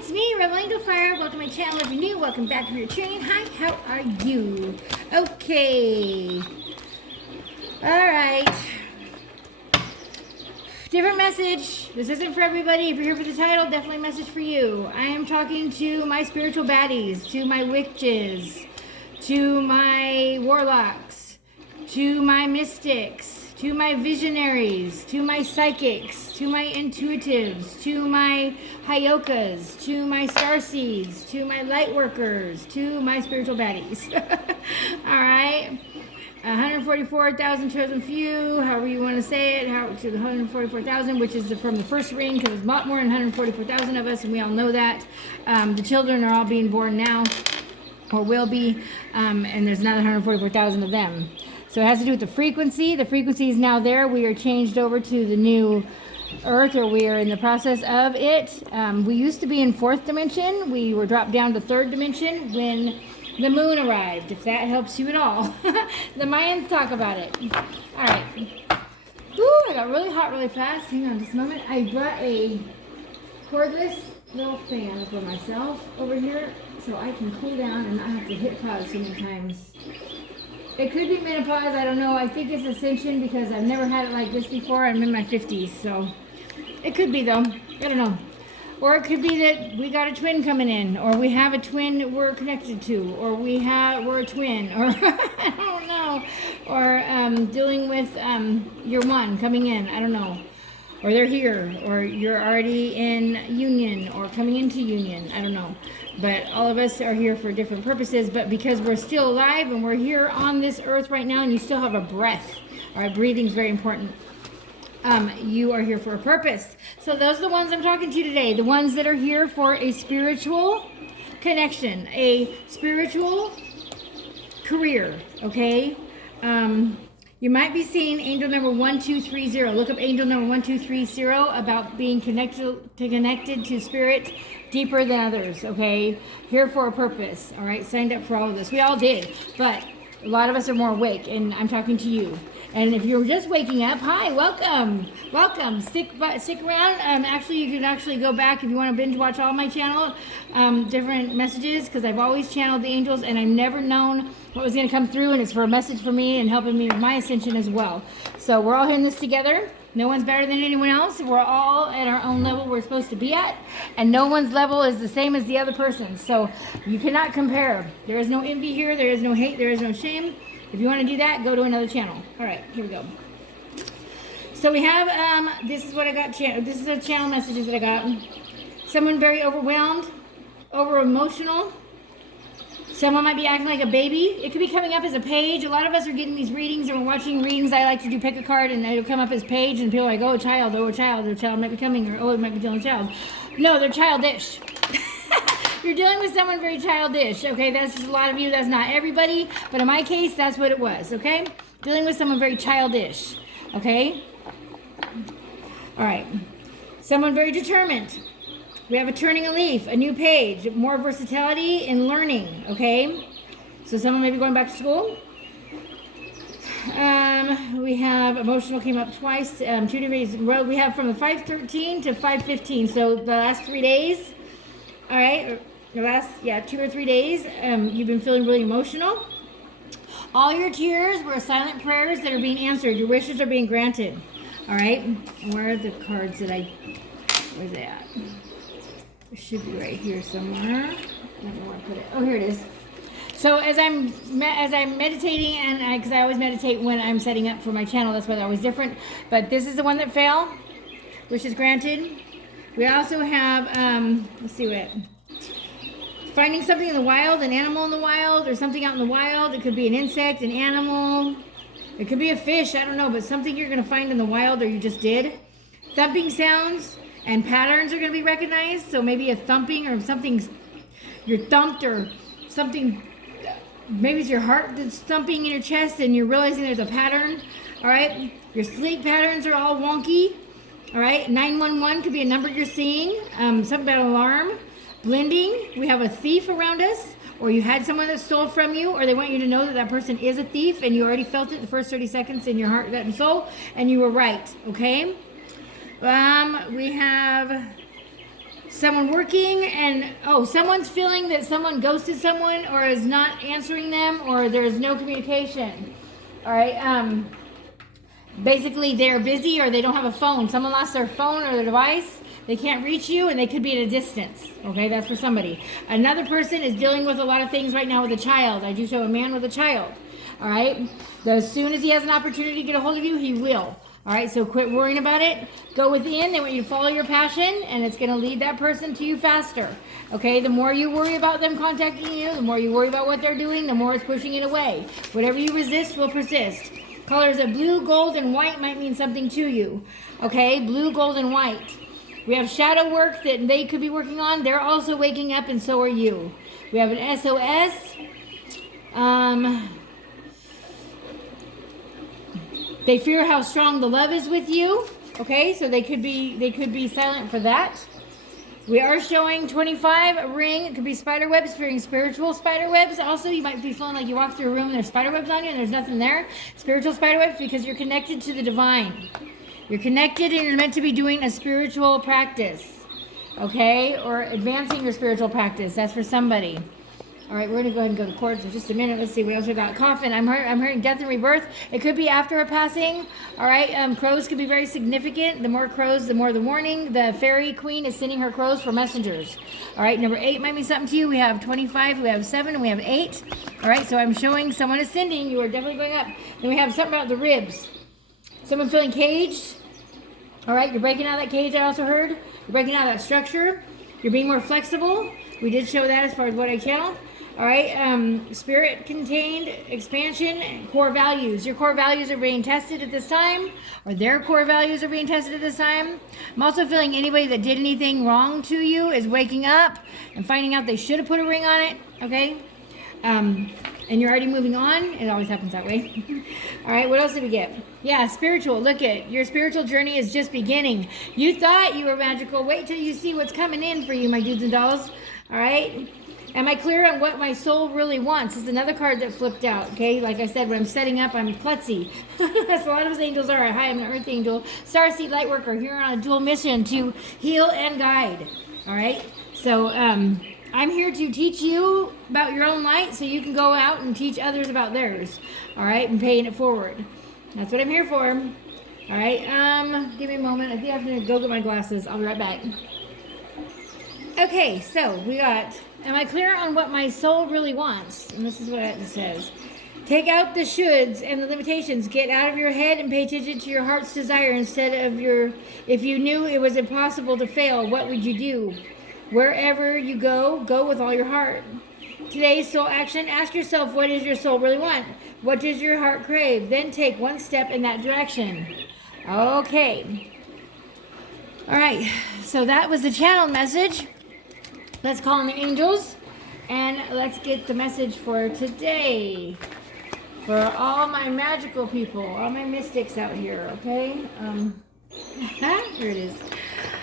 it's me, Rebel Angel Fire. Welcome to my channel if you're new. Welcome back if you're tuning. Hi, how are you? Okay. Alright. Different message. This isn't for everybody. If you're here for the title, definitely a message for you. I am talking to my spiritual baddies, to my witches, to my warlocks, to my mystics, to my visionaries, to my psychics, to my intuitives, to my hayokas, to my starseeds, to my light workers, to my spiritual baddies. All right. 144,000 chosen few, however you want to say it, to the 144,000, which is from the first ring, because there's a lot more than 144,000 of us, and we all know that. The children are all being born now, or will be, and there's another 144,000 of them. So it has to do with the frequency. The frequency is now there. We are changed over to the new earth, or we are in the process of it. We used to be in 4th dimension. We were dropped down to 3rd dimension when the moon arrived, if that helps you at all. The Mayans talk about it. All right. Ooh, I got really hot really fast. Hang on just a moment. I brought a cordless little fan for myself over here so I can cool down and not have to hit pause so many times. It could be menopause, I don't know. I think it's ascension because I've never had it like this before. I'm in my 50s, so it could be though. I don't know. Or it could be that we got a twin coming in, or we have a twin that we're connected to, or we're a twin, or I don't know. Or dealing with your one coming in, I don't know. Or they're here, or you're already in union, or coming into union, I don't know. But all of us are here for different purposes, but because we're still alive and we're here on this earth right now and you still have a breath, all right, breathing is very important. You are here for a purpose. So those are the ones I'm talking to today, the ones that are here for a spiritual connection, a spiritual career, okay? You might be seeing angel number 1230. Look up angel number 1230 about being connected to spirit deeper than others, okay? Here for a purpose, all right? Signed up for all of this. We all did, but a lot of us are more awake, and I'm talking to you. And if you're just waking up, hi, welcome. Welcome. Stick around. Actually, you can actually go back if you want to binge watch all my channel, different messages, because I've always channeled the angels, and I've never known what was going to come through, and it's for a message for me and helping me with my ascension as well. So we're all in this together. No one's better than anyone else. We're all at our own level we're supposed to be at, and no one's level is the same as the other person's. So you cannot compare. There is no envy here. There is no hate. There is no shame. If you want to do that, go to another channel. All right, here we go. So we have, this is what I got. This is the channel messages that I got. Someone very overwhelmed, over emotional. Someone might be acting like a baby. It could be coming up as a page. A lot of us are getting these readings and we're watching readings. I like to do pick a card and it'll come up as page and people are like, oh, a child, oh, a child, oh, a child might be coming, or oh, it might be dealing with a child. No, they're childish. You're dealing with someone very childish, okay? That's just a lot of you. That's not everybody. But in my case, that's what it was, okay? Dealing with someone very childish, okay? All right. Someone very determined. We have a turning a leaf, a new page, more versatility in learning, okay? So someone may be going back to school. We have emotional came up twice, 2 days. Well, we have from the 5:13 to 5:15. So the last 3 days, all right, the last, 2 or 3 days, you've been feeling really emotional. All your tears were silent prayers that are being answered. Your wishes are being granted, all right? Where are the cards that where's they at? It should be right here somewhere. I don't know where I put it. Oh, here it is. So as I'm meditating, and because I always meditate when I'm setting up for my channel, that's why they're always different. But this is the one that fell, which is granted. We also have, let's see what, finding something in the wild, an animal in the wild, or something out in the wild. It could be an insect, an animal. It could be a fish, I don't know, but something you're going to find in the wild or you just did. Thumping sounds and patterns are going to be recognized. So maybe a thumping or something, you're thumped or something. Maybe it's your heart that's thumping in your chest and you're realizing there's a pattern. All right. Your sleep patterns are all wonky. All right. 911 could be a number you're seeing. Something about an alarm. Blending. We have a thief around us, or you had someone that stole from you, or they want you to know that that person is a thief and you already felt it the first 30 seconds in your heart, gut, and soul, and you were right. Okay. We have someone working, and someone's feeling that someone ghosted someone or is not answering them, or there's no communication. All right. Basically, they're busy or they don't have a phone. Someone lost their phone or their device. They can't reach you, and they could be at a distance. Okay, that's for somebody. Another person is dealing with a lot of things right now with a child. I do show a man with a child. All right. As soon as he has an opportunity to get a hold of you, he will. All right, so quit worrying about it. Go within. They want you to follow your passion, and it's going to lead that person to you faster. Okay, the more you worry about them contacting you, the more you worry about what they're doing, the more it's pushing it away. Whatever you resist will persist. Colors of blue, gold, and white might mean something to you. Okay, blue, gold, and white. We have shadow work that they could be working on. They're also waking up, and so are you. We have an SOS. They fear how strong the love is with you. Okay, so they could be silent for that. We are showing 25, a ring. It could be spider webs, fearing spiritual spider webs. Also, you might be feeling like you walk through a room and there's spider webs on you and there's nothing there. Spiritual spider webs, because you're connected to the divine. You're connected, and you're meant to be doing a spiritual practice. Okay, or advancing your spiritual practice. That's for somebody. All right, we're going to go ahead and go to chords in just a minute. Let's see what else we got. Coffin. I'm hearing death and rebirth. It could be after a passing. All right, crows could be very significant. The more crows, the more the warning. The fairy queen is sending her crows for messengers. All right, number 8 might mean something to you. We have 25, we have 7, and we have 8. All right, so I'm showing someone ascending. You are definitely going up. Then we have something about the ribs. Someone feeling caged. All right, you're breaking out of that cage, I also heard. You're breaking out of that structure. You're being more flexible. We did show that as far as what I channel. All right, spirit contained, expansion, core values. Your core values are being tested at this time, or their core values are being tested at this time. I'm also feeling anybody that did anything wrong to you is waking up and finding out they should have put a ring on it, okay? And you're already moving on. It always happens that way. All right, what else did we get? Yeah, spiritual. Look at your spiritual journey is just beginning. You thought you were magical. Wait till you see what's coming in for you, my dudes and dolls. All right? Am I clear on what my soul really wants? It's another card that flipped out, okay? Like I said, when I'm setting up, I'm klutzy. That's a lot of us angels are. Hi, I'm an earth angel. Starseed Lightworker here on a dual mission to heal and guide. All right? So, I'm here to teach you about your own light so you can go out and teach others about theirs. All right? And paying it forward. That's what I'm here for. All right? Give me a moment. I think I have to go get my glasses. I'll be right back. Okay, so we got... Am I clear on what my soul really wants? And this is what it says. Take out the shoulds and the limitations. Get out of your head and pay attention to your heart's desire instead of your... If you knew it was impossible to fail, what would you do? Wherever you go, go with all your heart. Today's soul action, ask yourself, what does your soul really want? What does your heart crave? Then take one step in that direction. Okay. All right. So that was the channel message. Let's call on the angels, and let's get the message for today. For all my magical people, all my mystics out here, okay? Here it is.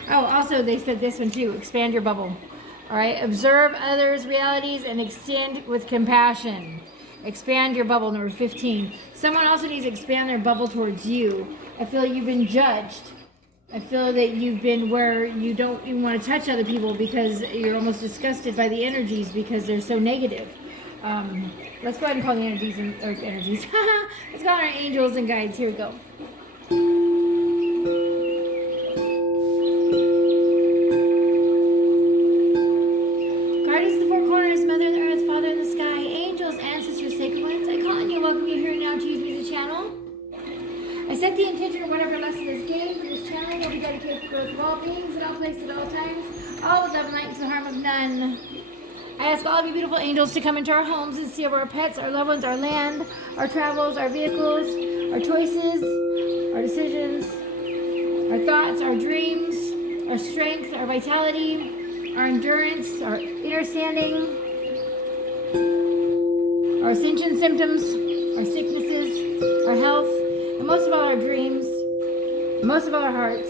Oh, also they said this one too, expand your bubble. All right, observe others' realities and extend with compassion. Expand your bubble, number 15. Someone also needs to expand their bubble towards you. I feel like you've been judged. I feel that you've been where you don't even want to touch other people because you're almost disgusted by the energies because they're so negative. Let's go ahead and call the energies, let's call our angels and guides. Here we go. Guardians of the four corners, Mother in the earth, Father in the sky, angels, ancestors, sacred ones, I call on you, welcome you here now to use me as a channel. I set the intention of whatever lesson is gained for this channel will be dedicated to the growth of all beings at all places at all times, all with love and light to the harm of none. I ask all of you beautiful angels to come into our homes and see over our pets, our loved ones, our land, our travels, our vehicles, our choices, our decisions, our thoughts, our dreams, our strength, our vitality, our endurance, our understanding, our ascension symptoms, our sicknesses, our health, and most of all our dreams, and most of all our hearts.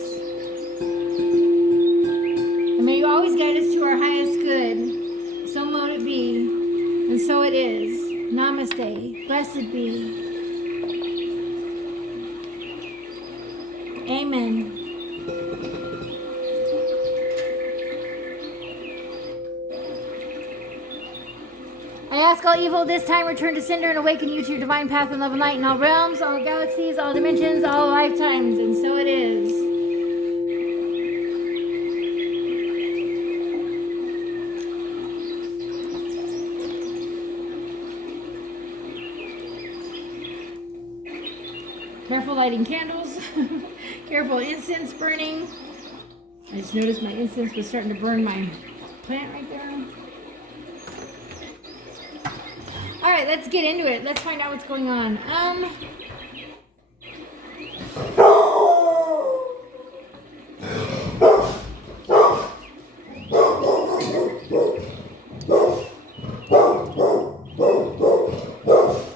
And may you always guide us to our highest good. So mote it be, and so it is. Namaste. Blessed be. Amen. I ask all evil this time return to cinder and awaken you to your divine path in love and light in all realms, all galaxies, all dimensions, all lifetimes. And so it is. Careful lighting candles. Careful incense burning. I just noticed my incense was starting to burn my plant right there. All right, let's get into it. Let's find out what's going on.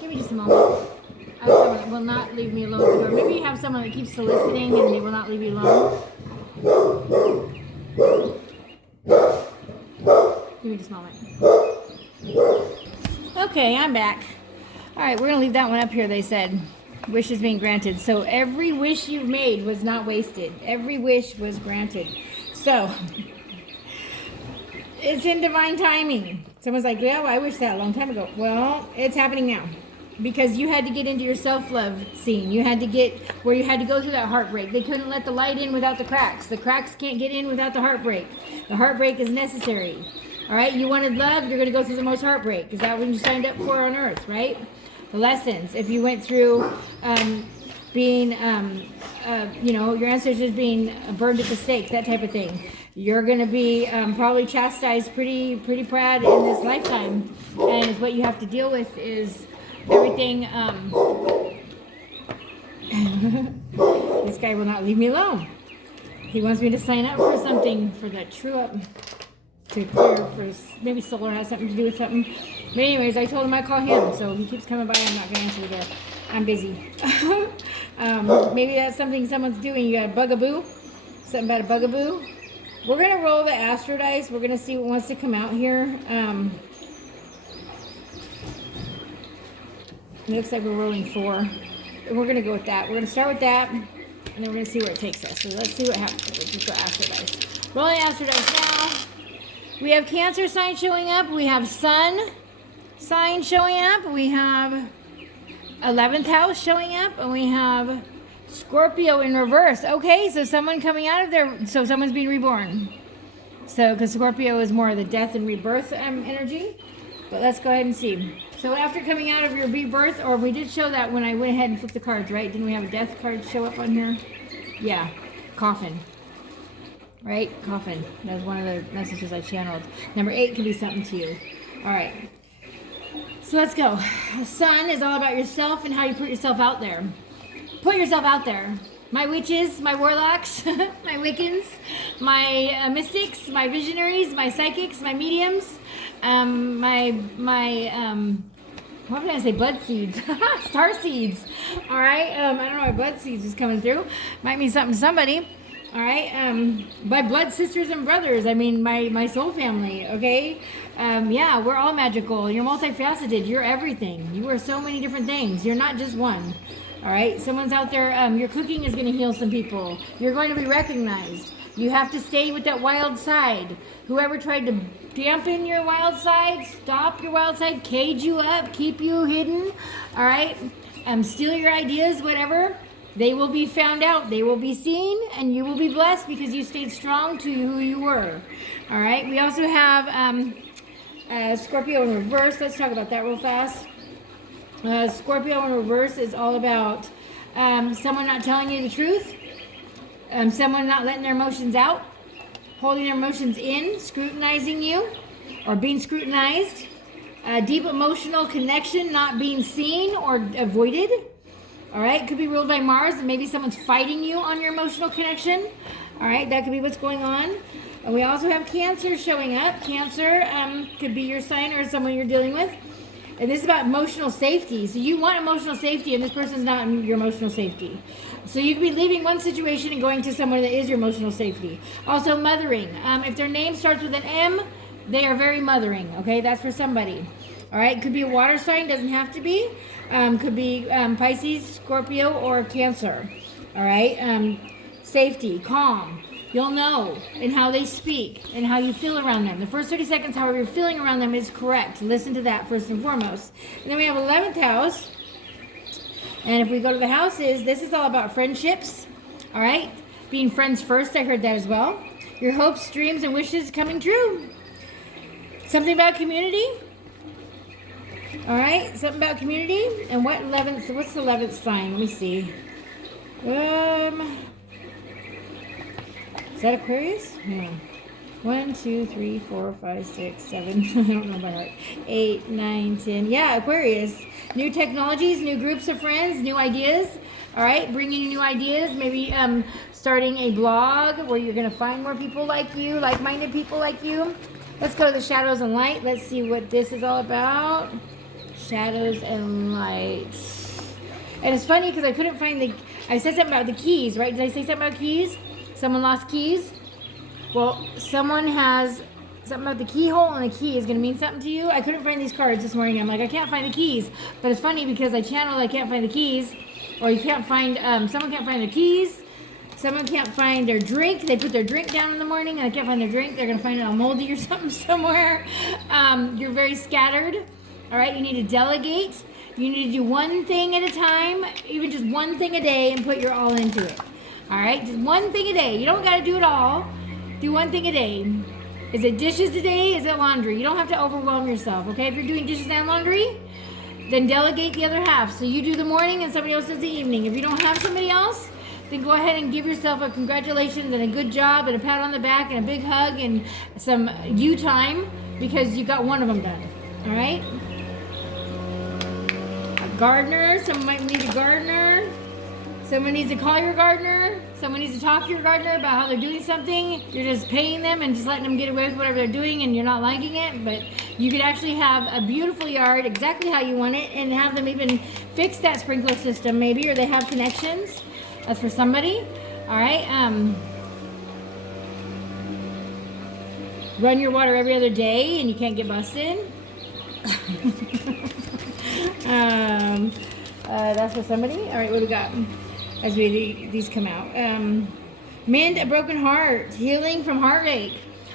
Give me just a moment. I have someone that will not leave me alone. Or maybe you have someone that keeps soliciting and they will not leave you alone. Give me just a moment. Okay, I'm back. All right, we're going to leave that one up here, they said. Wish is being granted. So every wish you've made was not wasted. Every wish was granted. So, it's in divine timing. Someone's like, yeah, well, I wished that a long time ago. Well, it's happening now. Because you had to get into your self-love scene. You had to get where you had to go through that heartbreak. They couldn't let the light in without the cracks. The cracks can't get in without the heartbreak. The heartbreak is necessary. All right, you wanted love, you're going to go through the most heartbreak. Is that what you signed up for on earth, right? The lessons. If you went through being, your ancestors being burned at the stake, that type of thing, you're going to be probably chastised pretty bad in this lifetime. And what you have to deal with is everything. This guy will not leave me alone. He wants me to sign up for something for that true up. To clear for maybe solar has something to do with something. But anyways, I told him I'd call him, so he keeps coming by. I'm not gonna answer the door. I'm busy. Maybe that's something someone's doing. You got a bugaboo? Something about a bugaboo? We're gonna roll the astro dice. We're gonna see what wants to come out here. It looks like we're rolling 4. And we're gonna go with that. We're gonna start with that, and then we're gonna see where it takes us. So let's see what happens with the astro dice. Rolling astro dice now. We have Cancer sign showing up. We have Sun sign showing up. We have 11th house showing up. And we have Scorpio in reverse. Okay, so someone coming out of there. So someone's being reborn. So, because Scorpio is more of the death and rebirth energy. But let's go ahead and see. So after coming out of your rebirth, or we did show that when I went ahead and flipped the cards, right? Didn't we have a death card show up on here? Yeah, coffin. Right? Coffin. That was one of the messages I channeled. Number 8 could be something to you. All right. So let's go. Sun is all about yourself and how you put yourself out there. Put yourself out there. My witches, my warlocks, my Wiccans, my mystics, my visionaries, my psychics, my mediums, what did I say? Blood seeds. Star seeds. All right. I don't know why blood seeds is coming through. Might mean something to somebody. All right, my blood sisters and brothers, I mean, my soul family, okay? Yeah, we're all magical. You're multifaceted. You're everything. You are so many different things. You're not just one, all right? Someone's out there, your cooking is going to heal some people. You're going to be recognized. You have to stay with that wild side. Whoever tried to dampen your wild side, stop your wild side, cage you up, keep you hidden, all right? Steal your ideas, whatever. They will be found out. They will be seen, and you will be blessed because you stayed strong to who you were. All right. We also have Scorpio in reverse. Let's talk about that real fast. Scorpio in reverse is all about someone not telling you the truth, someone not letting their emotions out, holding their emotions in, scrutinizing you, or being scrutinized. Deep emotional connection not being seen or avoided. All right, could be ruled by Mars, and maybe someone's fighting you on your emotional connection. All right, that could be what's going on. And we also have Cancer showing up. Cancer could be your sign or someone you're dealing with. And this is about emotional safety. So you want emotional safety, and this person's not in your emotional safety. So you could be leaving one situation and going to someone that is your emotional safety. Also, mothering. If their name starts with an M, they are very mothering. Okay, that's for somebody. All right, could be a water sign, doesn't have to be. Could be Pisces, Scorpio, or Cancer. All right, safety, calm. You'll know in how they speak and how you feel around them. The first 30 seconds, however you're feeling around them, is correct. Listen to that first and foremost. And then we have 11th house. And if we go to the houses, this is all about friendships. All right? Being friends first, I heard that as well. Your hopes, dreams, and wishes coming true. Something about community. All right? Something about community. And what's the 11th sign? Let me see. Is that Aquarius? No. 1, 2, 3, 4, 5, 6, 7. I don't know by heart. 8, 9, 10. Yeah, Aquarius. New technologies, new groups of friends, new ideas. All right, bringing new ideas. Maybe starting a blog where you're going to find more people like you, like-minded people like you. Let's go to the shadows and light. Let's see what this is all about. Shadows and light. And it's funny because I couldn't find I said something about the keys, right? Did I say something about keys? Someone lost keys? Well, someone has something about the keyhole, and the key is going to mean something to you. I couldn't find these cards this morning. I'm like, I can't find the keys. But it's funny because I channeled I can't find the keys. Or you can't find, someone can't find their keys. Someone can't find their drink. They put their drink down in the morning and they can't find their drink. They're going to find it all moldy or something somewhere. You're very scattered. All right, you need to delegate. You need to do one thing at a time, even just one thing a day, and put your all into it. All right, just one thing a day. You don't got to do it all. Do one thing a day. Is it dishes today? Is it laundry? You don't have to overwhelm yourself, okay? If you're doing dishes and laundry, then delegate the other half. So you do the morning and somebody else does the evening. If you don't have somebody else, then go ahead and give yourself a congratulations and a good job and a pat on the back and a big hug and some you time because you got one of them done. All right? A gardener. Someone might need a gardener. Someone needs to call your gardener. Someone needs to talk to your gardener about how they're doing something. You're just paying them and just letting them get away with whatever they're doing and you're not liking it. But you could actually have a beautiful yard exactly how you want it and have them even fix that sprinkler system maybe, or they have connections. That's for somebody. All right. Run your water every other day and you can't get busted. That's for somebody. All right, what do we got? As these come out. Mend a broken heart. Healing from heartache.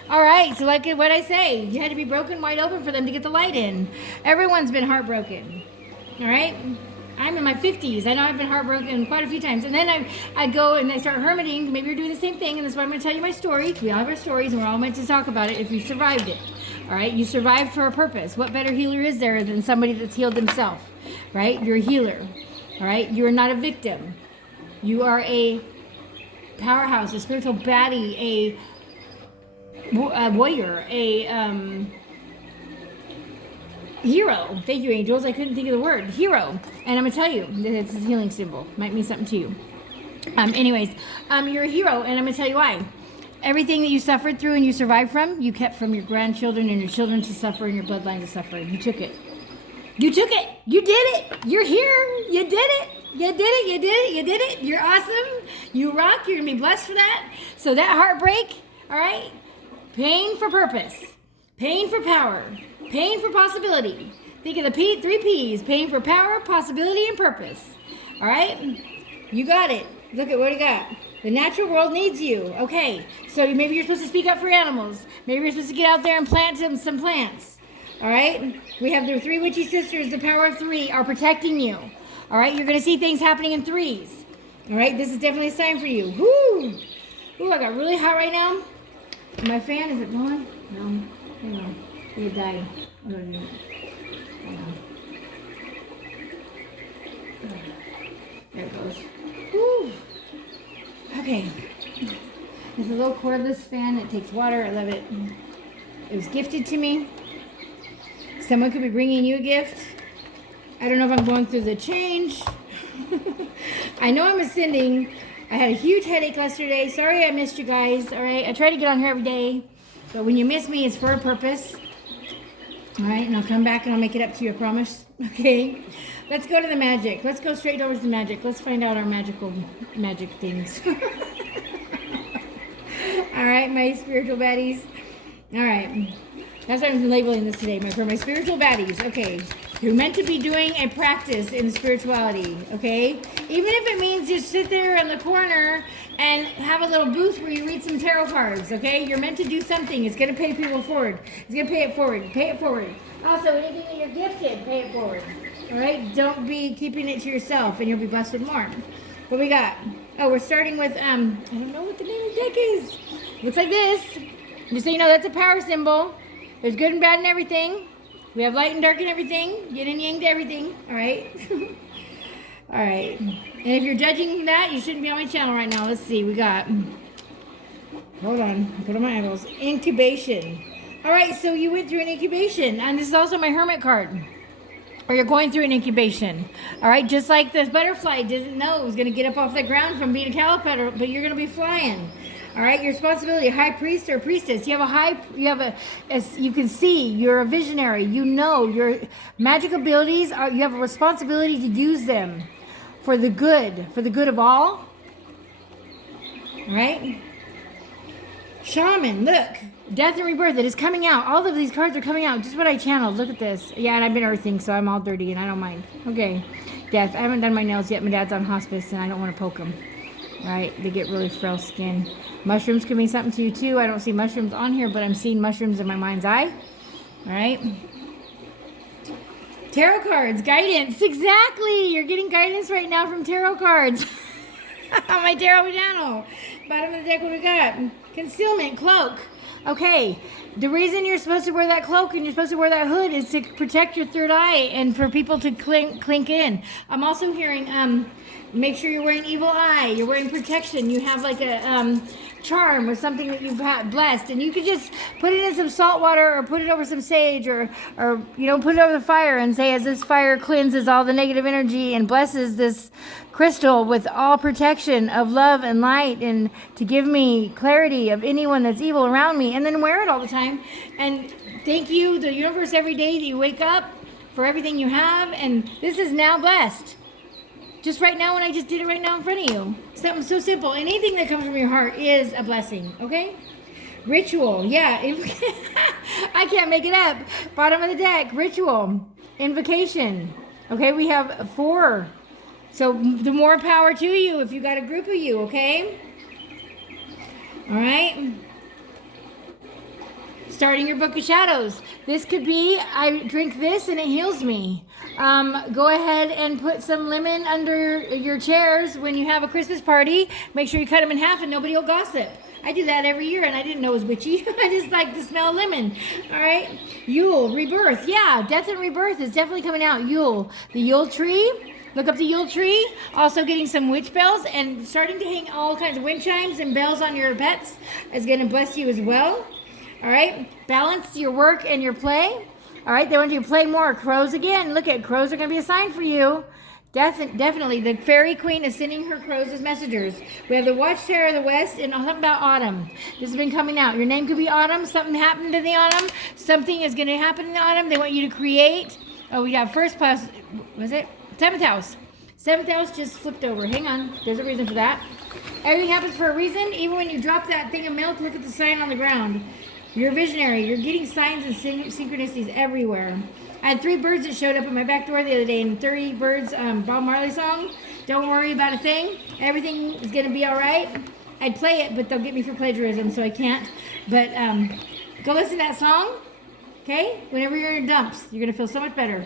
All right, so like what I say, you had to be broken wide open for them to get the light in. Everyone's been heartbroken. All right? I'm in my 50s. I know I've been heartbroken quite a few times. And then I go and I start hermiting. Maybe you're doing the same thing, and that's why I'm going to tell you my story. We all have our stories, and we're all meant to talk about it if you survived it. All right? You survived for a purpose. What better healer is there than somebody that's healed themselves? Right? You're a healer. All right? You are not a victim. You are a powerhouse, a spiritual baddie, a warrior, a hero. Thank you, angels. I couldn't think of the word. Hero. And I'm going to tell you, it's a healing symbol. Might mean something to you. Anyways, you're a hero, and I'm going to tell you why. Everything that you suffered through and you survived from, you kept from your grandchildren and your children to suffer and your bloodline to suffer. You took it. You took it. You did it. You're here. You did it. You did it. You did it. You did it. You're awesome. You rock. You're going to be blessed for that. So that heartbreak, all right? Pain for purpose. Pain for power. Pain for possibility. Think of the 3 P's. Pain for power, possibility, and purpose. All right? You got it. Look at what you got. The natural world needs you. Okay. So maybe you're supposed to speak up for animals. Maybe you're supposed to get out there and plant some plants. All right? We have the 3 witchy sisters. The power of 3 are protecting you. All right? You're going to see things happening in 3s. All right? This is definitely a sign for you. Woo! Ooh, I got really hot right now. My fan, is it blowing? No. Hang on. It died. Oh, no. Hang on. There it goes. Woo! Okay. It's a little cordless fan. It takes water. I love it. It was gifted to me. Someone could be bringing you a gift. I don't know if I'm going through the change. I know I'm ascending. I had a huge headache yesterday. Sorry I missed you guys. All right. I try to get on here every day. But when you miss me, it's for a purpose. All right. And I'll come back and I'll make it up to you, I promise. Okay. Let's go to the magic. Let's go straight over to the magic. Let's find out our magic things. All right, my spiritual baddies. All right. That's what I'm labeling this today, for my spiritual baddies. Okay. You're meant to be doing a practice in spirituality, okay? Even if it means you sit there in the corner and have a little booth where you read some tarot cards, okay? You're meant to do something. It's going to pay people forward. It's going to pay it forward. Pay it forward. Also, anything that you're gifted, pay it forward. All right? Don't be keeping it to yourself, and you'll be blessed with more. What we got? Oh, we're starting with, I don't know what the name of the deck is. Looks like this. Just so you know, that's a power symbol. There's good and bad in everything. We have light and dark and everything. Yin and yang to everything. All right? All right. And if you're judging that, you shouldn't be on my channel right now. Let's see. We got... Hold on. Put on my eyeballs. Incubation. All right. So you went through an incubation. And this is also my hermit card. Or you're going through an incubation. All right? Just like this butterfly doesn't know it was going to get up off the ground from being a caterpillar, but you're going to be flying. All right, your responsibility, high priest or priestess. You you can see, you're a visionary. You know, your magic abilities you have a responsibility to use them for the good of all. All right? Shaman, look, death and rebirth. It is coming out. All of these cards are coming out. Just what I channeled. Look at this. Yeah, and I've been earthing, so I'm all dirty, and I don't mind. Okay, death. I haven't done my nails yet. My dad's on hospice, and I don't want to poke him. All right, they get really frail skin. Mushrooms can mean something to you too. I don't see mushrooms on here, but I'm seeing mushrooms in my mind's eye. All right. Tarot cards, guidance. Exactly. You're getting guidance right now from tarot cards. On my tarot channel. Bottom of the deck, what we got? Concealment, cloak. Okay. The reason you're supposed to wear that cloak and you're supposed to wear that hood is to protect your third eye and for people to clink in. I'm also hearing, make sure you're wearing evil eye. You're wearing protection. You have like a charm or something that you've had blessed, and you could just put it in some salt water or put it over some sage or put it over the fire and say, as this fire cleanses all the negative energy and blesses this crystal with all protection of love and light, and to give me clarity of anyone that's evil around me, and then wear it all the time. And thank you, the universe, every day that you wake up for everything you have, and this is now blessed. Just right now, when I just did it right now in front of you. Something so simple. Anything that comes from your heart is a blessing, okay? Ritual, yeah. I can't make it up. Bottom of the deck, ritual, invocation. Okay, we have 4. So the more power to you if you got a group of you, okay? All right. Starting your book of shadows. This could be, I drink this and it heals me. Go ahead and put some lemon under your chairs when you have a Christmas party. Make sure you cut them in half and nobody will gossip. I do that every year and I didn't know it was witchy. I just like the smell of lemon. All right. Yule, rebirth. Yeah, death and rebirth is definitely coming out. Yule. The Yule tree. Look up the Yule tree. Also getting some witch bells and starting to hang all kinds of wind chimes and bells on your pets is going to bless you as well. All right. Balance your work and your play. All right. They want you to play more. Crows again. Look at crows are going to be a sign for you. Definitely. The fairy queen is sending her crows as messengers. We have the Watchtower of the West and something about autumn. This has been coming out. Your name could be Autumn. Something happened in the autumn. Something is going to happen in the autumn. They want you to create. Oh, we got first plus. Was it? 7th house. 7th house just flipped over. Hang on. There's a reason for that. Everything happens for a reason. Even when you drop that thing of milk, look at the sign on the ground. You're a visionary. You're getting signs and synchronicities everywhere. I had 3 birds that showed up at my back door the other day, and 30 birds, Bob Marley song. Don't worry about a thing. Everything is going to be all right. I'd play it, but they'll get me for plagiarism, so I can't. But go listen to that song, okay? Whenever you're in dumps, you're going to feel so much better.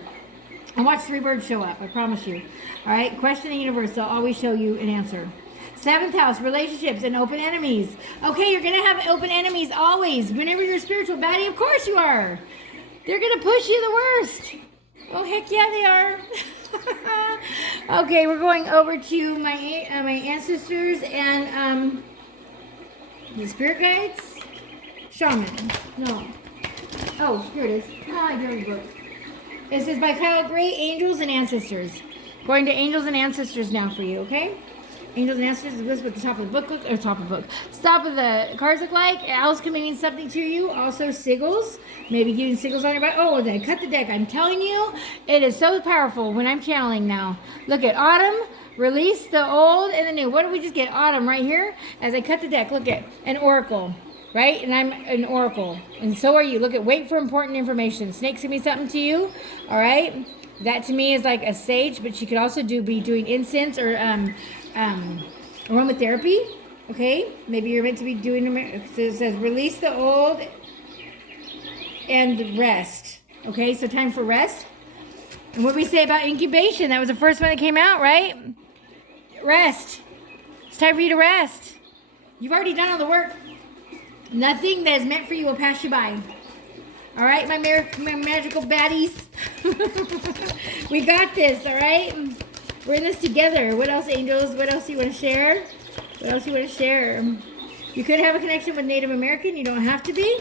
And watch 3 birds show up, I promise you. All right? Question the universe. They'll always show you an answer. 7th house, relationships and open enemies. Okay, you're going to have open enemies always. Whenever you're a spiritual baddie, of course you are. They're going to push you the worst. Oh, heck yeah, they are. Okay, we're going over to my ancestors and the spirit guides. Shaman. No. Oh, here it is. Ah, here we go. This is by Kyle Gray, Angels and Ancestors. Going to Angels and Ancestors now for you, okay? Angels and Ancestors is what the top of the book look, or top of the book. Top of the cards look like. Owls can mean something to you. Also sigils. Maybe getting sigils on your back. Oh, then cut the deck. I'm telling you, it is so powerful when I'm channeling now. Look at autumn. Release the old and the new. What did we just get? Autumn right here. As I cut the deck, look at an oracle. right? And I'm an oracle, and so are you. Look at wait for important information. Snakes can be something to you, all right? That to me is like a sage, but she could also be doing incense or aromatherapy. Okay, maybe you're meant to be doing. So it says release the old and rest. Okay, so time for rest. And what we say about incubation? That was the first one that came out, right? Rest. It's time for you to rest. You've already done all the work. Nothing that is meant for you will pass you by. All right, my magical baddies. We got this, all right? We're in this together. What else, angels? What else do you want to share? What else do you want to share? You could have a connection with Native American. You don't have to be.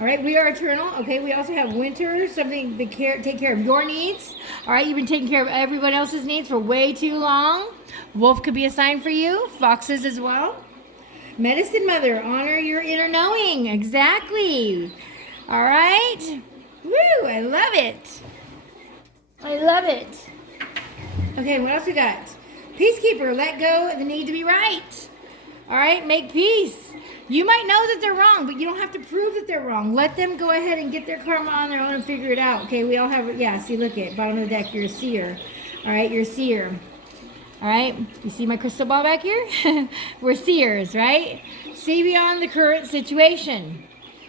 All right, we are eternal. Okay, we also have winter, something to take care of your needs. All right, you've been taking care of everyone else's needs for way too long. Wolf could be a sign for you. Foxes as well. Medicine Mother, honor your inner knowing. Exactly. All right. Woo, I love it. I love it. Okay, what else we got? Peacekeeper, let go of the need to be right. All right, make peace. You might know that they're wrong, but you don't have to prove that they're wrong. Let them go ahead and get their karma on their own and figure it out. Okay, we all have, yeah, see, look at bottom of the deck, you're a seer. All right, you're a seer. All right, you see my crystal ball back here? We're seers, right? See beyond the current situation.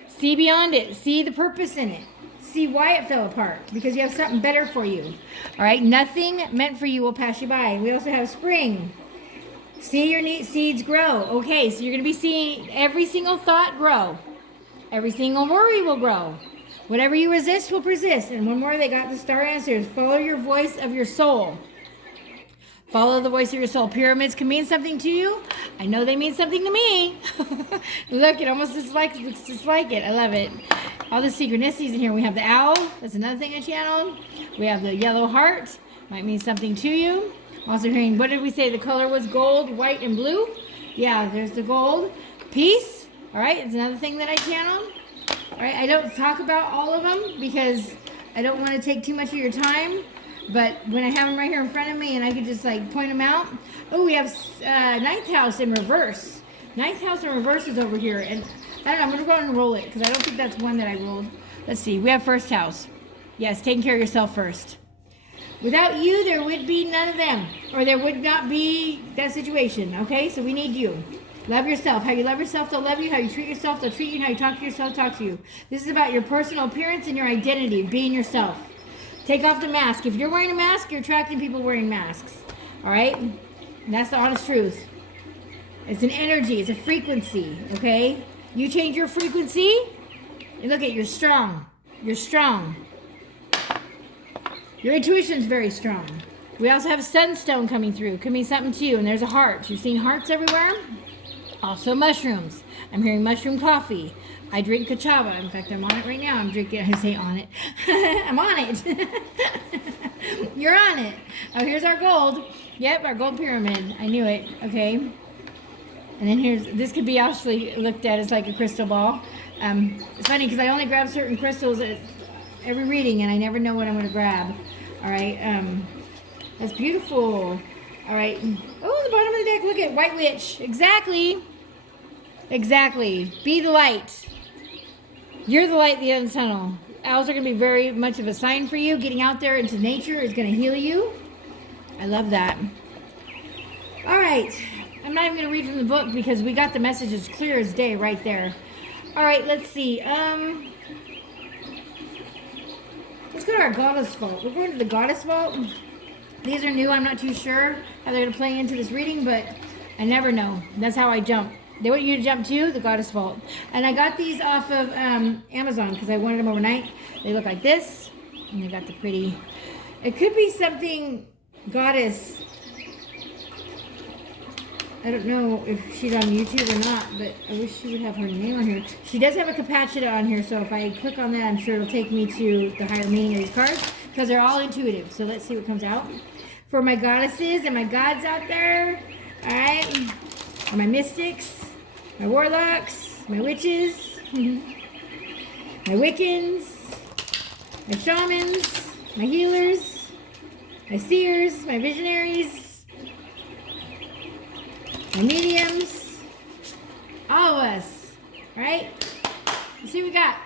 See beyond it. See the purpose in it. See why it fell apart, because you have something better for you. All right, nothing meant for you will pass you by. We also have spring. See your seeds grow. Okay, so you're going to be seeing every single thought grow. Every single worry will grow. Whatever you resist will persist. And one more, they got the star answers. Follow your voice of your soul. Follow the voice of your soul. Pyramids can mean something to you. I know they mean something to me. Look, it almost looks just like it. I love it. All the synchronicities in here. We have the owl. That's another thing I channeled. We have the yellow heart. Might mean something to you. Also hearing, what did we say? The color was gold, white, and blue. Yeah, there's the gold. Peace. All right, it's another thing that I channeled. All right, I don't talk about all of them because I don't want to take too much of your time. But when I have them right here in front of me and I could just like point them out. Oh, we have ninth house in reverse. Ninth house in reverse is over here. And I don't know, I'm going to go ahead and roll it because I don't think that's one that I rolled. Let's see, we have first house. Yes, taking care of yourself first. Without you, there would be none of them. Or there would not be that situation, okay? So we need you. Love yourself. How you love yourself, they'll love you. How you treat yourself, they'll treat you. And how you talk to yourself, talk to you. This is about your personal appearance and your identity, being yourself. Take off the mask. If you're wearing a mask, you're attracting people wearing masks. All right? And that's the honest truth. It's an energy. It's a frequency, okay? You change your frequency, and look at, you're strong. You're strong. Your intuition's very strong. We also have sunstone coming through. Could mean something to you. And there's a heart. You've seen hearts everywhere. Also mushrooms. I'm hearing mushroom coffee. I drink cachava. In fact, I'm on it right now. I'm drinking. I say on it. I'm on it. You're on it. Oh, here's our gold. Yep, our gold pyramid. I knew it. Okay. And then here's, this could be actually looked at as like a crystal ball. It's funny because I only grab certain crystals at every reading and I never know what I'm going to grab. All right. That's beautiful. All right. Oh, the bottom of the deck. Look at White Witch. Exactly. Exactly. Be the light. You're the light at the end of the tunnel. Owls are going to be very much of a sign for you. Getting out there into nature is going to heal you. I love that. All right. I'm not even going to read from the book because we got the messages clear as day right there. All right. Let's see. Let's go to our goddess vault. We're going to the goddess vault. These are new. I'm not too sure how they're going to play into this reading, but I never know. That's how I jump. They want you to jump to the goddess vault. And I got these off of Amazon because I wanted them overnight. They look like this. And they got the pretty... It could be something goddess. I don't know if she's on YouTube or not, but I wish she would have her name on here. She does have a capacita on here, so if I click on that, I'm sure it'll take me to the higher meaning of these cards because they're all intuitive. So let's see what comes out. For my goddesses and my gods out there, all right, and my mystics, my warlocks, my witches, my Wiccans, my shamans, my healers, my seers, my visionaries, my mediums, all of us. All right? Let's see what we got.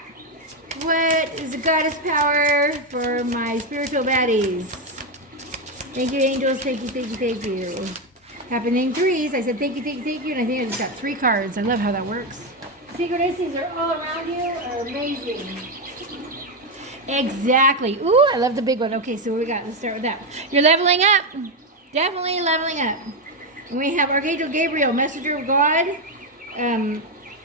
What is the goddess power for my spiritual baddies? Thank you, angels. Thank you, thank you, thank you. Happening threes. I said thank you, thank you, thank you. And I think I just got 3 cards. I love how that works. Synchronicities are all around you are amazing. Exactly. Ooh, I love the big one. Okay, so what we got? Let's start with that. You're leveling up. Definitely leveling up. And we have Archangel Gabriel, messenger of God,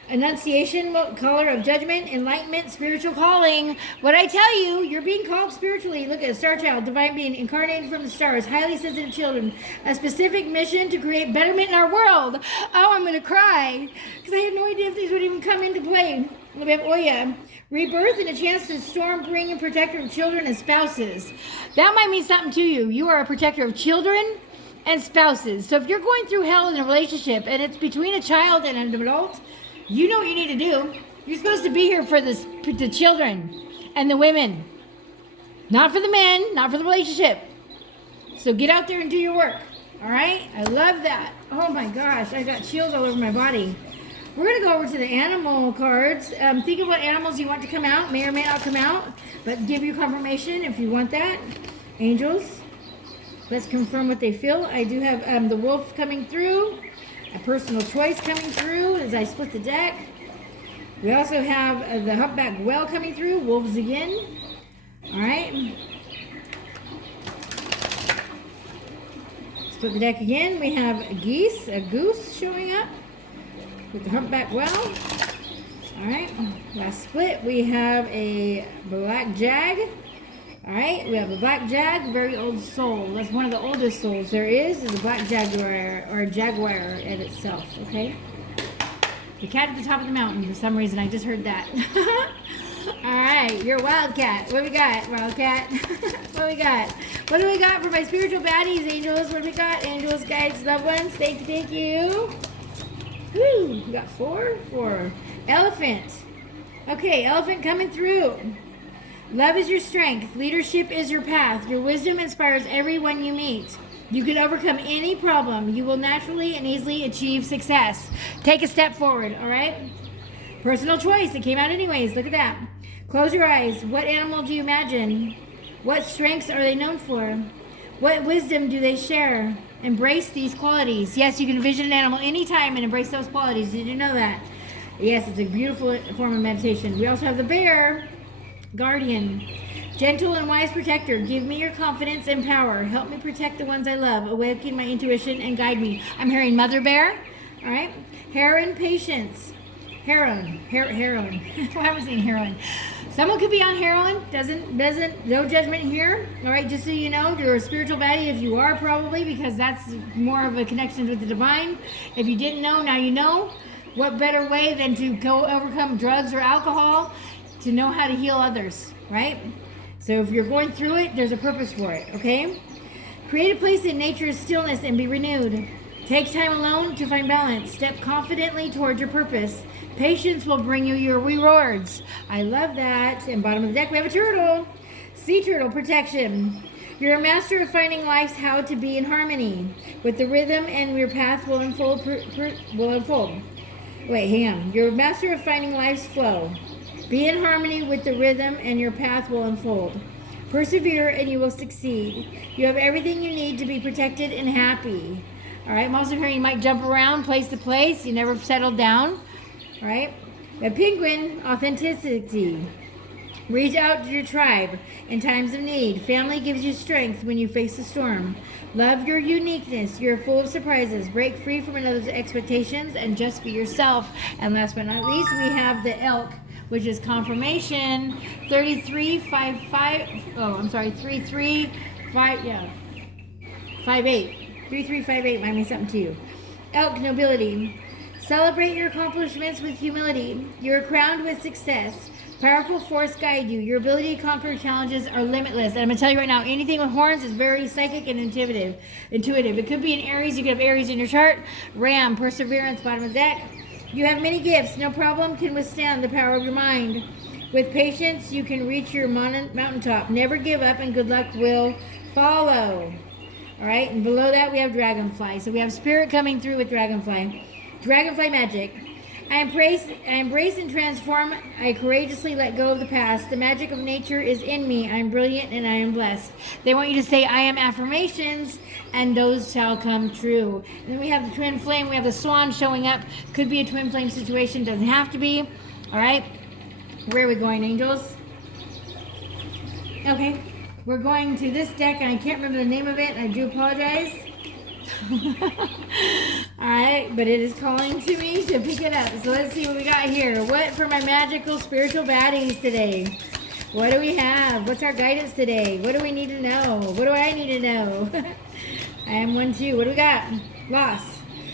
Annunciation, caller of judgment, enlightenment, spiritual calling. What I tell you, you're being called spiritually. Look at a star child, divine being, incarnated from the stars, highly sensitive children, a specific mission to create betterment in our world. Oh, I'm going to cry because I had no idea if these would even come into play. We have Oya, rebirth and a chance to storm, bring and protector of children and spouses. That might mean something to you. You are a protector of children and spouses. So if you're going through hell in a relationship and it's between a child and an adult, you know what you need to do. You're supposed to be here for the children and the women. Not for the men, not for the relationship. So get out there and do your work. All right? I love that. Oh my gosh, I got chills all over my body. We're going to go over to the animal cards. Think of what animals you want to come out. May or may not come out. But give you confirmation if you want that. Angels. Let's confirm what they feel. I do have the wolf coming through. A personal choice coming through as I split the deck. We also have the humpback whale coming through. Wolves again. All right. Split the deck again. We have a goose showing up with the humpback whale. All right. Last split. We have a black jag. All right, we have a black jag, very old soul. That's one of the oldest souls there is a black jaguar, or a jaguar in itself, okay? The cat at the top of the mountain, for some reason, I just heard that. All right, you're a wildcat. What do we got, wildcat? What do we got? What do we got for my spiritual baddies, angels? What do we got? Angels, guides, loved ones, thank you. Woo, we got 4. Elephant. Okay, elephant coming through. Love is your strength. Leadership is your path. Your wisdom inspires everyone you meet. You can overcome any problem. You will naturally and easily achieve success. Take a step forward, all right? Personal choice. It came out anyways. Look at that. Close your eyes. What animal do you imagine? What strengths are they known for? What wisdom do they share? Embrace these qualities. Yes, you can envision an animal anytime and embrace those qualities. Did you know that? Yes, it's a beautiful form of meditation. We also have the bear. Guardian, gentle and wise protector, give me your confidence and power. Help me protect the ones I love. Awaken my intuition and guide me. I'm hearing mother bear. All right. Heron, patience. Heroin. Why am I saying heroin? Someone could be on heroin. Doesn't. No judgment here. All right. Just so you know, you're a spiritual baddie if you are, probably, because that's more of a connection with the divine. If you didn't know, now you know. What better way than to go overcome drugs or alcohol? To know how to heal others, right? So if you're going through it, there's a purpose for it, okay? Create a place in nature's stillness and be renewed. Take time alone to find balance. Step confidently toward your purpose. Patience will bring you your rewards. I love that. And bottom of the deck, we have a turtle. Sea turtle protection. You're a master of finding life's how to be in harmony. With the rhythm and your path will unfold. Wait, hang on. You're a master of finding life's flow. Be in harmony with the rhythm and your path will unfold. Persevere and you will succeed. You have everything you need to be protected and happy. All right, I'm also hearing you might jump around place to place. You never settled down. All right. A penguin, authenticity. Reach out to your tribe in times of need. Family gives you strength when you face a storm. Love your uniqueness. You're full of surprises. Break free from another's expectations and just be yourself. And last but not least, we have the elk, which is confirmation 3355. Oh, I'm sorry, 335. Yeah, 58. 3358 might mean something to you. Elk nobility. Celebrate your accomplishments with humility. You're crowned with success. Powerful force guide you. Your ability to conquer challenges are limitless. And I'm going to tell you right now, anything with horns is very psychic and intuitive. It could be an Aries. You could have Aries in your chart. Ram, perseverance, bottom of the deck. You have many gifts. No problem can withstand the power of your mind. With patience, you can reach your mountaintop. Never give up and good luck will follow. All right, and below that we have dragonfly. So we have spirit coming through with dragonfly. Dragonfly magic. I embrace and transform. I courageously let go of the past. The magic of nature is in me. I am brilliant and I am blessed. They want you to say I am affirmations, and those shall come true. And then we have the twin flame. We have the swan showing up. Could be a twin flame situation. Doesn't have to be. All right. Where are we going, angels? Okay. We're going to this deck, and I can't remember the name of it. I do apologize. Alright, but it is calling to me to pick it up. So let's see what we got here. What for my magical spiritual baddies today? What do we have? What's our guidance today? What do we need to know? What do I need to know? I am 1-2. What do we got? Loss.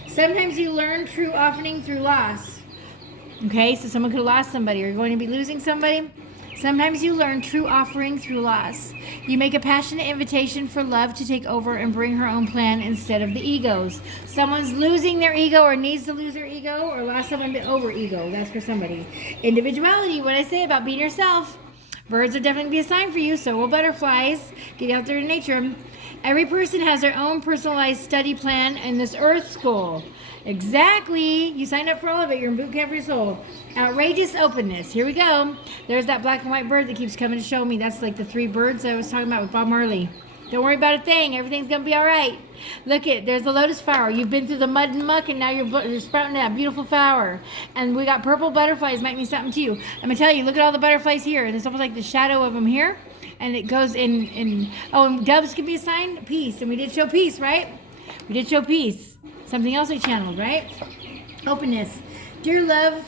Sometimes you learn true offering through loss. Okay, so someone could have lost somebody. Are you going to be losing somebody? Sometimes you learn true offering through loss. You make a passionate invitation for love to take over and bring her own plan instead of the egos. Someone's losing their ego or needs to lose their ego or lost someone over ego. That's for somebody. Individuality, what I say about being yourself. Birds are definitely be a sign for you, so will butterflies. Get out there in nature. Every person has their own personalized study plan in this earth school. Exactly. You signed up for all of it. You're in boot camp for your soul. Outrageous openness. Here we go. There's that black and white bird that keeps coming to show me. That's like the 3 birds I was talking about with Bob Marley. Don't worry about a thing. Everything's going to be all right. Look it. There's the lotus flower. You've been through the mud and muck, and now you're sprouting that beautiful flower. And we got purple butterflies. Might mean something to you. I'm going to tell you, look at all the butterflies here. And it's almost like the shadow of them here. And it goes in. Oh, and doves can be a sign. Peace. And we did show peace, right? We did show peace. Something else I channeled, right? Openness. Dear love,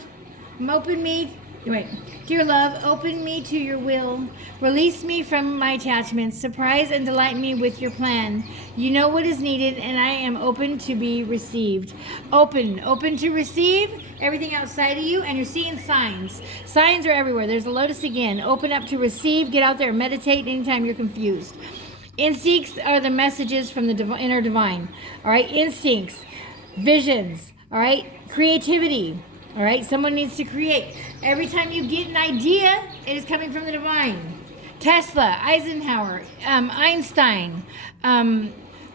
Dear love, open me to your will. Release me from my attachments. Surprise and delight me with your plan. You know what is needed, and I am open to be received. Open to receive everything outside of you, and you're seeing signs. Signs are everywhere. There's a lotus again. Open up to receive. Get out there and meditate anytime you're confused. Instincts are the messages from the inner divine. All right, instincts, visions, all right, creativity. All right, someone needs to create. Every time you get an idea, it is coming from the divine. Tesla, Eisenhower, Einstein,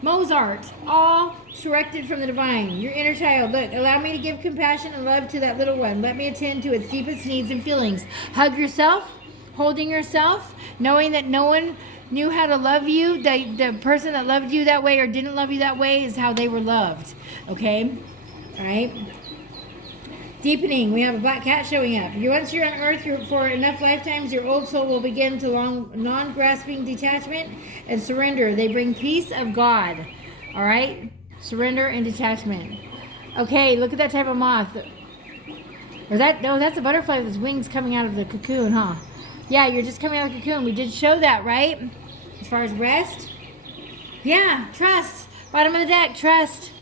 Mozart, all directed from the divine. Your inner child, look, allow me to give compassion and love to that little one. Let me attend to its deepest needs and feelings. Hug yourself, holding yourself, knowing that no one knew how to love you. The person that loved you that way or didn't love you that way is how they were loved. Okay? All right? Deepening. We have a black cat showing up. Once you're on earth for enough lifetimes, your old soul will begin to non-grasping detachment and surrender. They bring peace of God. All right? Surrender and detachment. Okay, look at that type of moth. That's a butterfly with its wings coming out of the cocoon, huh? Yeah, you're just coming out of the cocoon. We did show that, right? As far as rest. Yeah, trust. Bottom of the deck, trust.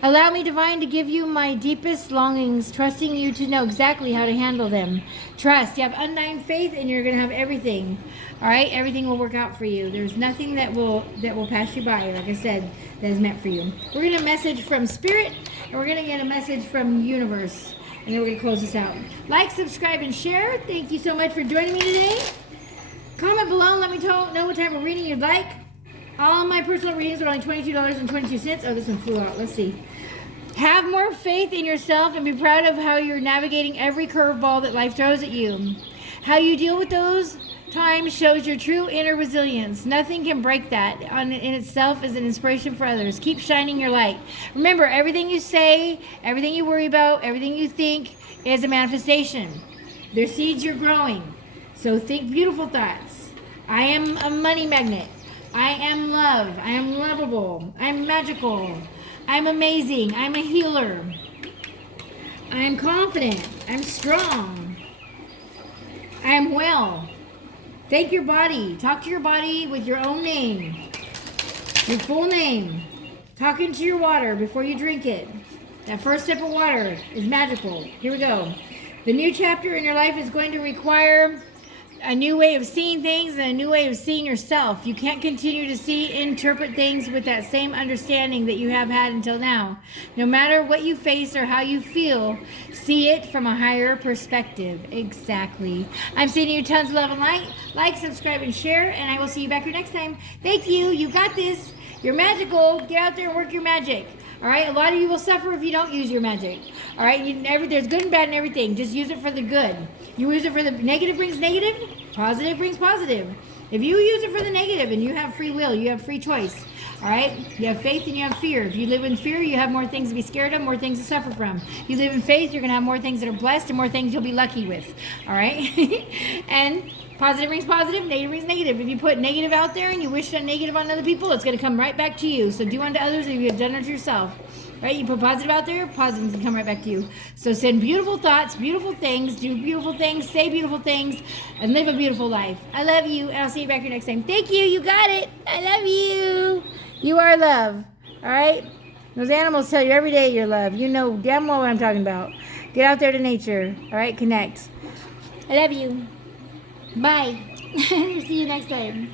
Allow me, divine, to give you my deepest longings, trusting you to know exactly how to handle them. Trust. You have undying faith, and you're going to have everything. All right? Everything will work out for you. There's nothing that will pass you by, like I said, that is meant for you. We're going to message from Spirit, and we're going to get a message from Universe. And then we're going to close this out. Like, subscribe, and share. Thank you so much for joining me today. Comment below and let me know what type of reading you'd like. All my personal readings are only $22.22. Oh, this one flew out. Let's see. Have more faith in yourself and be proud of how you're navigating every curveball that life throws at you. How you deal with those times shows your true inner resilience. Nothing can break that in itself as an inspiration for others. Keep shining your light. Remember, everything you say, everything you worry about, everything you think is a manifestation. They're seeds you're growing. So think beautiful thoughts. I am a money magnet. I am love. I am lovable. I'm magical. I'm amazing. I'm a healer. I'm confident. I'm strong. I am well. Thank your body. Talk to your body with your own name. Your full name. Talk into your water before you drink it. That first sip of water is magical. Here we go. The new chapter in your life is going to require a new way of seeing things and a new way of seeing yourself. You can't continue to interpret things with that same understanding that you have had until now. No matter what you face or how you feel, see it from a higher perspective. Exactly. I'm sending you tons of love and light. Like, subscribe, and share, and I will see you back here next time. Thank you. You got this. You're magical. Get out there and work your magic. All right, a lot of you will suffer if you don't use your magic. All right, there's good and bad in everything. Just use it for the good. You use it for the negative brings negative, positive brings positive. If you use it for the negative and you have free will, you have free choice. All right, you have faith and you have fear. If you live in fear, you have more things to be scared of, more things to suffer from. If you live in faith, you're going to have more things that are blessed and more things you'll be lucky with. All right, and positive brings positive, negative brings negative. If you put negative out there and you wish that negative on other people, it's going to come right back to you. So do unto others as you have done unto yourself. Right? You put positive out there, positive can come right back to you. So send beautiful thoughts, beautiful things, do beautiful things, say beautiful things, and live a beautiful life. I love you, and I'll see you back here next time. Thank you. You got it. I love you. You are love. All right? Those animals tell you every day you're love. You know damn well what I'm talking about. Get out there to nature. All right? Connect. I love you. Bye. See you next time.